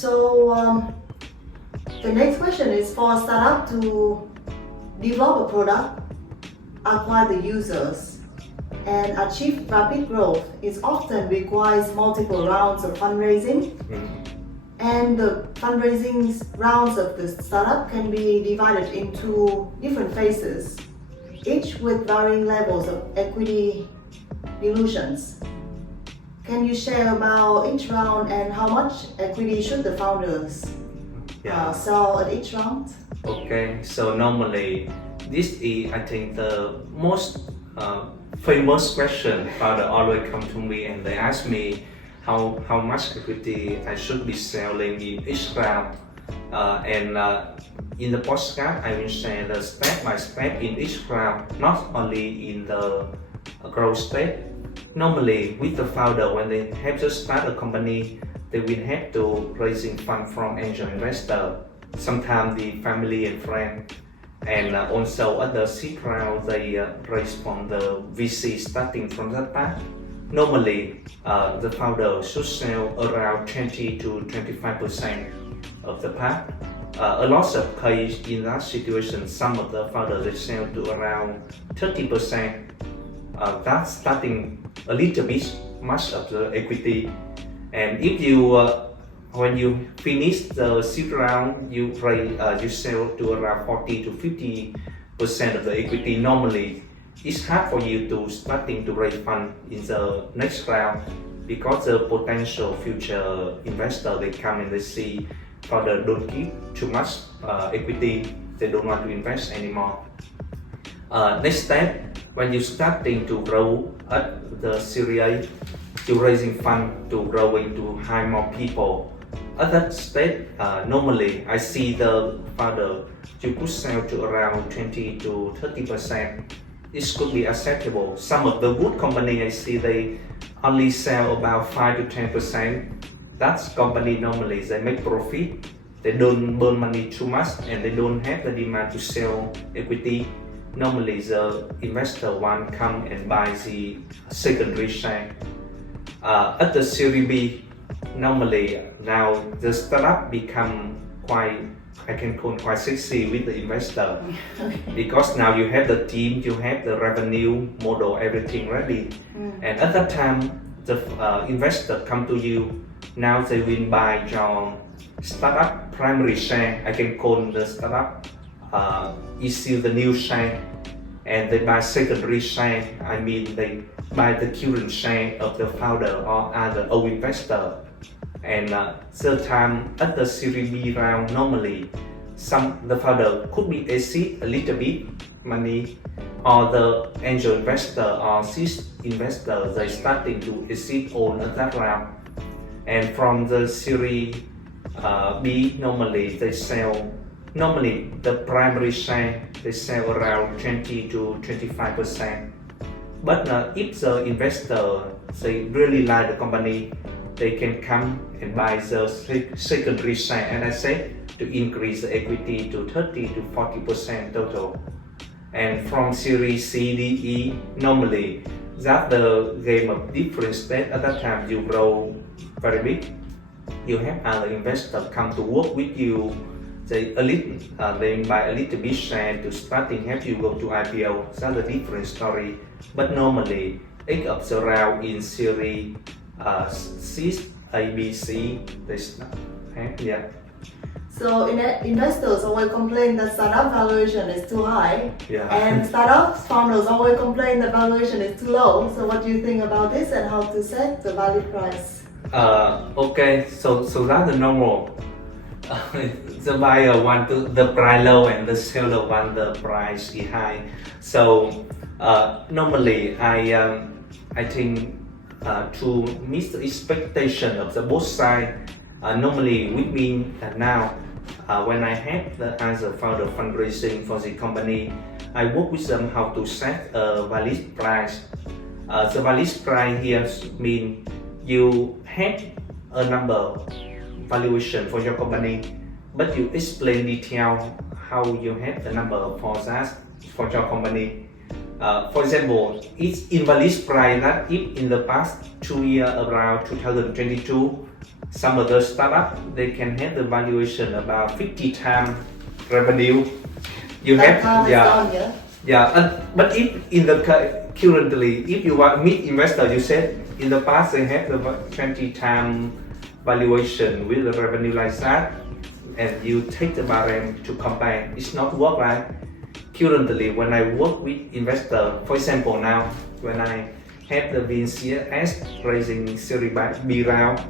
So the next question is for a startup to develop a product, acquire the users, and achieve rapid growth. It often requires multiple rounds of fundraising. And the fundraising rounds of the startup can be divided into different phases, each with varying levels of equity dilutions. Can you share about each round and how much equity should the founders sell at each round? Okay, so normally this is, I think, the most famous question. Founder always come to me and they ask me how much equity I should be selling in each round. In the podcast, I will share the step by step in each round, not only in the growth stage. Normally, with the founder, when they have to start a company, they will have to raising fund from angel investor, sometimes the family and friend, and also at the seed round they raise from the VC starting from that part. Normally, the founder should sell around 20 to 25% of the part. A lot of case in that situation, some of the founders they sell to around 30%. That's starting a little bit much of the equity. And if you, when you finish the seed round, you sell to around 40 to 50% of the equity. Normally, it's hard for you to starting to raise fund in the next round because the potential future investor they come and they see founder don't give too much equity, they don't want to invest anymore. Next step, when you starting to grow at the Series A, you raising fund to growing to hire more people. At that stage, normally I see the founder you could sell to around 20 to 30%. This could be acceptable. Some of the good company I see they only sell about 5 to 10%. That's company normally they make profit. They don't burn money too much and they don't have the demand to sell equity. Normally the investor want come and buy the secondary share. At the Series B, normally now the startup become quite, I can call quite sexy with the investor because now you have the team, you have the revenue model, everything ready. And at that time, the investor come to you. Now they will buy your startup primary share. I can call the startup issue the new share, and they buy secondary share. I mean they buy the current share of the founder or other investor. And the time at the Series B round, normally the founder could be exceed a little bit money, or the angel investor or seed investor they starting to exceed all at that round. And from the Series B, normally they sell. Normally the primary share they sell around 20 to 25%. But if the investor they really like the company, they can come and buy the secondary share, and I say to increase the equity to 30 to 40% total. And from Series C, D, E, normally that's the game of different stage. At that time you grow very big. You have other investors come to work with you. They buy a little bit share to starting help you go to IPO. That's a different story. But normally, eight of the round in Series C, A, B, C, they start. Yeah. So investors always complain that startup valuation is too high, and startup founders always complain that valuation is too low. So what do you think about this and how to set the value price? Okay, so that's the normal. The buyer want the price low and the seller want the price high. So normally I think to meet the expectation of the both sides. Normally with me now, when I have the answer for the fundraising for the company, I work with them how to set a valid price. The valid price here means you have a number valuation for your company, but you explain detail how you have the number for that for your company. For example, it's invalid price that if in the past 2 years around 2022, Some other startup, they can have the valuation about 50 times revenue. You That have, time is yeah, gone, yeah? yeah. But if in the currently, if you want meet investor, you said in the past they have the 20 time valuation with the revenue like that, and you take the barem to compare. It's not work, right? Currently, when I work with investor, for example, now when I have the VCS raising Series B round,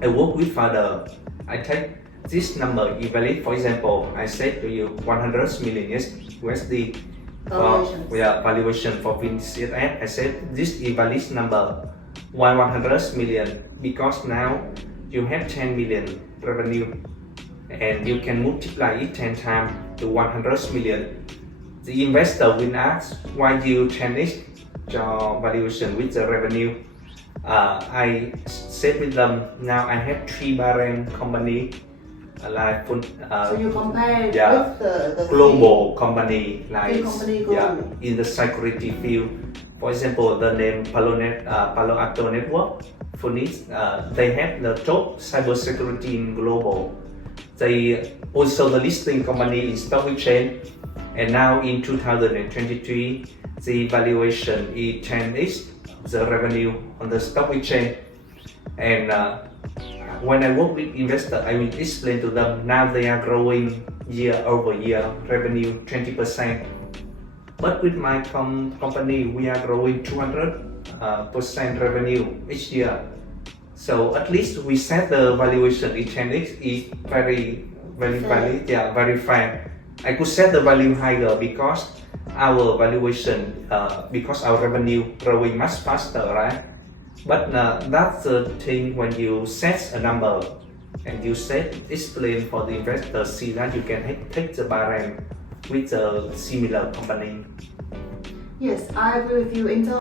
I work with founder. I take this number evaluate. For example, I say to you 100 million USD valuation for VCS. I said this evaluate number. Why 100 million? Because now you have 10 million revenue and you can multiply it 10 times to 100 million. The investor will ask why you change your valuation with the revenue. I said with them, now I have 3 barren company like So you compare yeah, with the global company like company yeah, globally. in the security field. For example, the name Palo Alto Network, Phoenix, they have the top cybersecurity in global. They also the listing company in stock exchange, and now in 2023, the valuation is 10x the revenue on the stock exchange. And when I work with investor, I will explain to them now they are growing year over year revenue 20%. But with my company, we are growing 200% revenue each year. So at least we set the valuation in 10x is very valid, yeah, very fair. I could set the value higher because our valuation, because our revenue growing much faster, right? But that's the thing when you set a number and you explain for the investor see that you can take the barem with a similar company. Yes, I agree with you. In terms